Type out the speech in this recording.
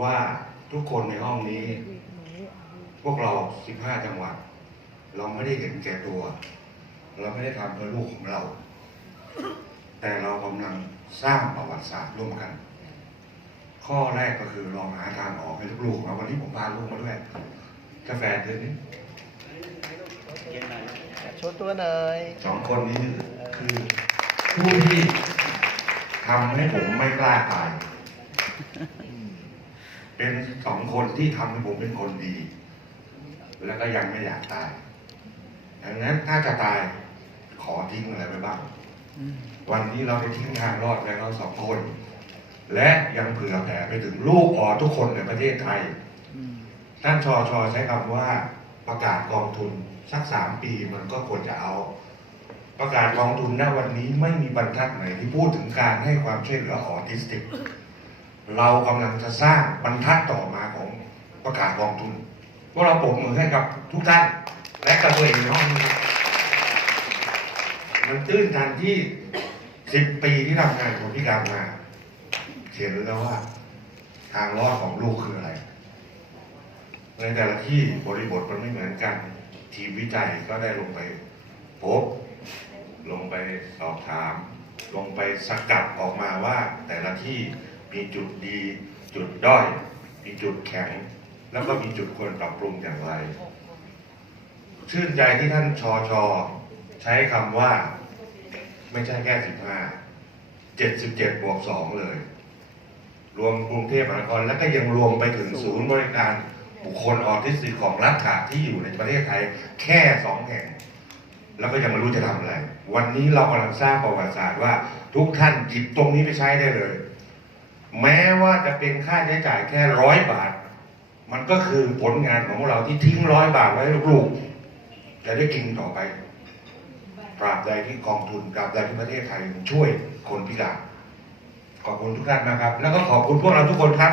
ว่าทุกคนในห้องนี้ พวกเรา 15 จังหวัด เราไม่ได้เห็นแก่ตัว เราไม่ได้ทำเพื่อลูกของเรา แต่เรากำลังสร้างประวัติศาสตร์ร่วมกัน ข้อแรกก็คือลองหาทางออกให้ลูกๆของเราวันนี้ผมพาลูกมาด้วยกาแฟเดือนนี้โชว์ตัวหน่อยสองคนนี้คือผู้ที่ทำให้ผมไม่กล้าตาย เป็นสองคนที่ทำให้ผมเป็นคนดี แล้วก็ยังไม่อยากตายดังนั้นถ้าจะตายขอทิ้งอะไรไปบ้าง วันนี้เราไปทิ้งทางรอดแล้วเราสองคน และยังเผื่อแผ่ไปถึงลูกอ่อนทุกคนในประเทศไทยท่านชอชอใช้คำว่าประกาศกองทุนสักสามปีมันก็ควรจะเอา ประกาศกองทุนณวันนี้ไม่มีบรรทัดไหนที่พูดถึงการให้ความช่วยเหลือออทิสติก เรากำลังจะสร้างบรรทัดต่อมาของประกาศกองทุนพวกเราปรบมือให้กับทุกท่าน และกับตัวเองในห้องนี้มันตื้นทันที่สิบปีที่ทำงานคนพิการมาเขียนแล้วว่า ทางรอดของลูกคืออะไร ในแต่ละที่บริบทมันไม่เหมือนกัน ทีมวิจัยก็ได้ลงไปพบลงไปสอบถาม ลงไปสกัดออกมาว่าแต่ละที่ มีจุดดี จุดด้อย มีจุดแข็ง แล้วก็มีจุดควรปรับปรุงอย่างไร ชื่นใจที่ท่านชอชอใช้คำว่า ไม่ใช่แค่สิบห้าเจ็ดสิบเจ็ดบวกสองเลย รวมกรุงเทพมหานครและก็ยังรวมไปถึงศูนย์บริการบุคคลออทิสติกของรัฐะที่อยู่ในประเทศไทยแค่สองแห่ง แล้วก็ยังไม่รู้จะทำอะไร วันนี้เรากำลังสร้างประวัติศาสตร์ว่า ทุกท่านหยิบตรงนี้ไปใช้ได้เลย แม้ว่าจะเป็นค่าใช้จ่ายแค่ร้อยบาท มันก็คือผลงานของเราที่ทิ้งร้อยบาทไว้ลูกๆจะได้กินต่อไปตราบใดที่กองทุนตราบใดที่ประเทศไทยช่วยคนพิการขอบคุณทุกท่านนะครับ แล้วก็ขอบคุณพวกเราทุกคนครับ